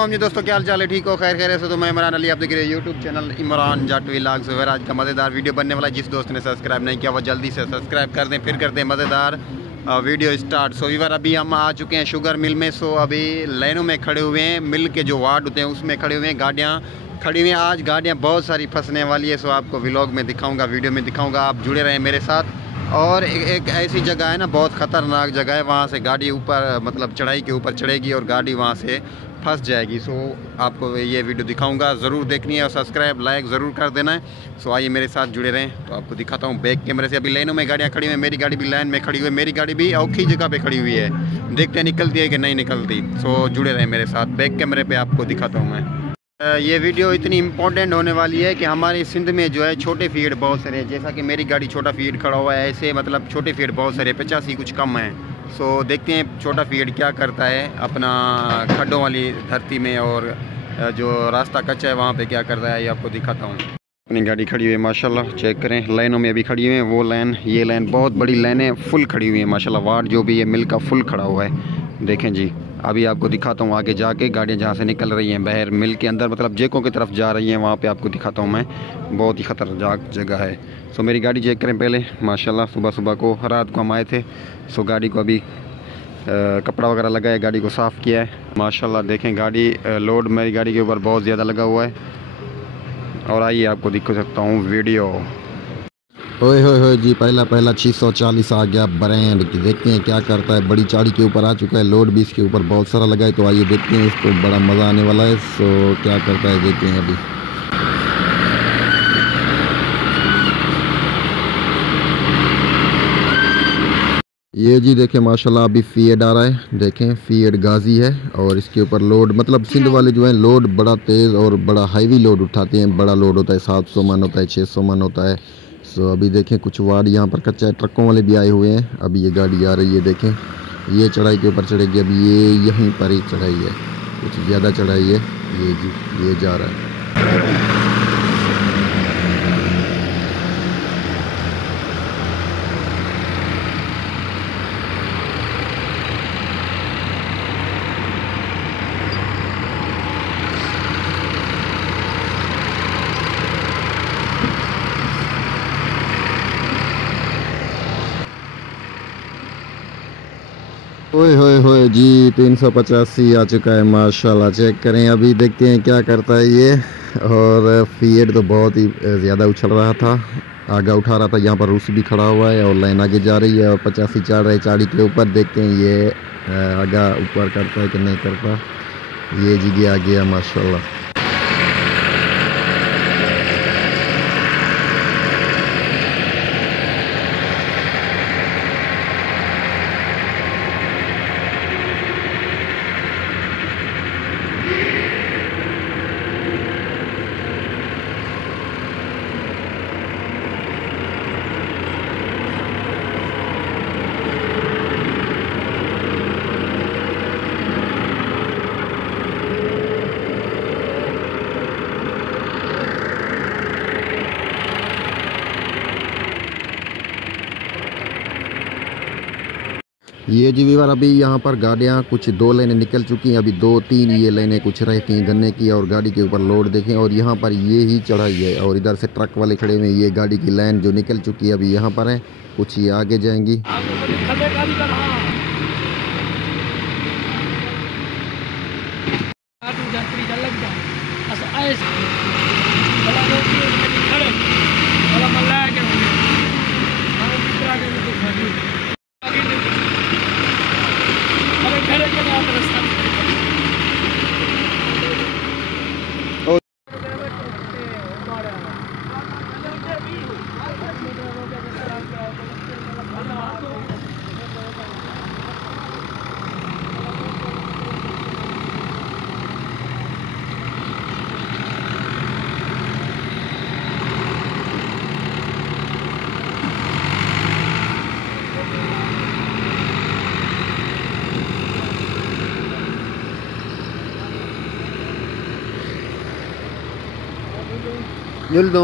वालेकुम जी दोस्तों, क्या हाल चाल है? ठीक हो? खैर खैर से। तो मैं इमरान अली, आप देख रहे हैं YouTube channel Imran Jat vlogs वगैरह। आज का मज़ेदार वीडियो बनने वाला है। जिस दोस्त ने सब्सक्राइब नहीं किया वो जल्दी से सब्सक्राइब कर दें। फिर करते हैं मज़ेदार वीडियो स्टार्ट। सो वीवर अभी हम आ चुके हैं शुगर मिल में। सो अभी लाइनों में खड़े हुए हैं, मिल के जो वार्ड होते हैं उसमें खड़े हुए हैं, गाड़ियाँ खड़ी हुई हैं। आज गाड़ियाँ बहुत सारी फंसने वाली है। सो आपको व्लॉग में दिखाऊँगा, वीडियो में दिखाऊँगा, आप जुड़े रहें मेरे साथ। और एक ऐसी जगह है ना, बहुत ख़तरनाक जगह है, वहाँ से गाड़ी ऊपर मतलब चढ़ाई के ऊपर चढ़ेगी और गाड़ी वहाँ से फंस जाएगी। सो आपको ये वीडियो दिखाऊंगा, ज़रूर देखनी है और सब्सक्राइब लाइक ज़रूर कर देना है। सो आइए मेरे साथ जुड़े रहें। तो आपको दिखाता हूँ बैक कैमरे से। अभी लाइनों में गाड़ियाँ खड़ी हुई हैं, मेरी गाड़ी भी लाइन में खड़ी हुई है, मेरी गाड़ी भी औखी जगह पर खड़ी हुई है। देखते हैं निकलती है कि नहीं निकलती। सो जुड़े रहें मेरे साथ, बैक कैमरे पर आपको दिखाता हूँ मैं। ये वीडियो इतनी इम्पोर्टेंट होने वाली है कि हमारे सिंध में जो है छोटे फीड बहुत सारे हैं। जैसा कि मेरी गाड़ी छोटा फीड खड़ा हुआ है, ऐसे मतलब छोटे फीड बहुत सारे, 85 कुछ कम हैं। सो देखते हैं छोटा फीड क्या करता है अपना खड्डों वाली धरती में, और जो रास्ता कच्चा है वहाँ पे क्या करता है, ये आपको दिखाता हूँ। अपनी गाड़ी खड़ी हुई है माशाल्लाह, चेक करें। लाइनों में अभी खड़ी हुई है, वो लाइन, ये लाइन, बहुत बड़ी लाइनें फुल खड़ी हुई है माशाल्लाह। वार्ड जो भी है मिल का फुल खड़ा हुआ है, देखें जी। अभी आपको दिखाता हूँ आगे जाके गाड़ियाँ जहाँ से निकल रही हैं बाहर मिल के अंदर, मतलब जेकों की तरफ जा रही हैं, वहाँ पे आपको दिखाता हूँ मैं। बहुत ही ख़तरनाक जगह है। सो मेरी गाड़ी चेक करें पहले माशाल्लाह। सुबह सुबह को, रात को हम आए थे। सो गाड़ी को अभी कपड़ा वगैरह लगाया, गाड़ी को साफ़ किया है माशाल्लाह। देखें गाड़ी लोड मेरी गाड़ी के ऊपर बहुत ज़्यादा लगा हुआ है। और आइए आपको दिखा सकता हूँ वीडियो। ओए होए होए जी, पहला 640 आ गया ब्रांड। देखते हैं क्या करता है। बड़ी चाड़ी के ऊपर आ चुका है, लोड भी इसके ऊपर बहुत सारा लगा है। तो आइए देखते हैं, इसको बड़ा मज़ा आने वाला है। सो क्या करता है देखते हैं अभी। ये जी देखें माशाल्लाह, अभी फीएड आ रहा है। देखें फीएड गाजी है और इसके ऊपर लोड, मतलब सिंध वाले जो है लोड बड़ा तेज़ और बड़ा हाईवी लोड उठाते हैं। बड़ा लोड होता है, 700 मन होता है, 600 मन होता है। सो अभी देखें कुछ वार्ड यहाँ पर कच्चा है, ट्रकों वाले भी आए हुए हैं। अभी ये गाड़ी आ रही है, देखें ये चढ़ाई के ऊपर चढ़ेगी। अभी ये यहीं पर ही चढ़ाई है, कुछ ज़्यादा चढ़ाई है। ये जी ये जा रहा है। ओए होए होए जी, 385 आ चुका है माशाल्लाह। चेक करें, अभी देखते हैं क्या करता है ये। और फीएड तो बहुत ही ज़्यादा उछल रहा था, आगा उठा रहा था। यहाँ पर रूस भी खड़ा हुआ है और लाइन आगे जा रही है और 85 चढ़ रहे चाड़ी के ऊपर। देखते हैं ये आगा ऊपर करता है कि नहीं करता। ये जी गया गया माशाल्लाह। ये जी वीवर, अभी यहाँ पर गाड़ियाँ कुछ 2 लाइनें निकल चुकी हैं। अभी 2-3 ये लाइनें कुछ रहती हैं गन्ने की, और गाड़ी के ऊपर लोड देखें। और यहाँ पर ये ही चढ़ाई है और इधर से ट्रक वाले खड़े हुए हैं। ये गाड़ी की लाइन जो निकल चुकी है अभी यहाँ पर है, कुछ ये आगे जाएंगी। जुल दो।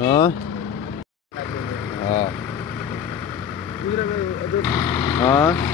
हाँ हाँ हाँ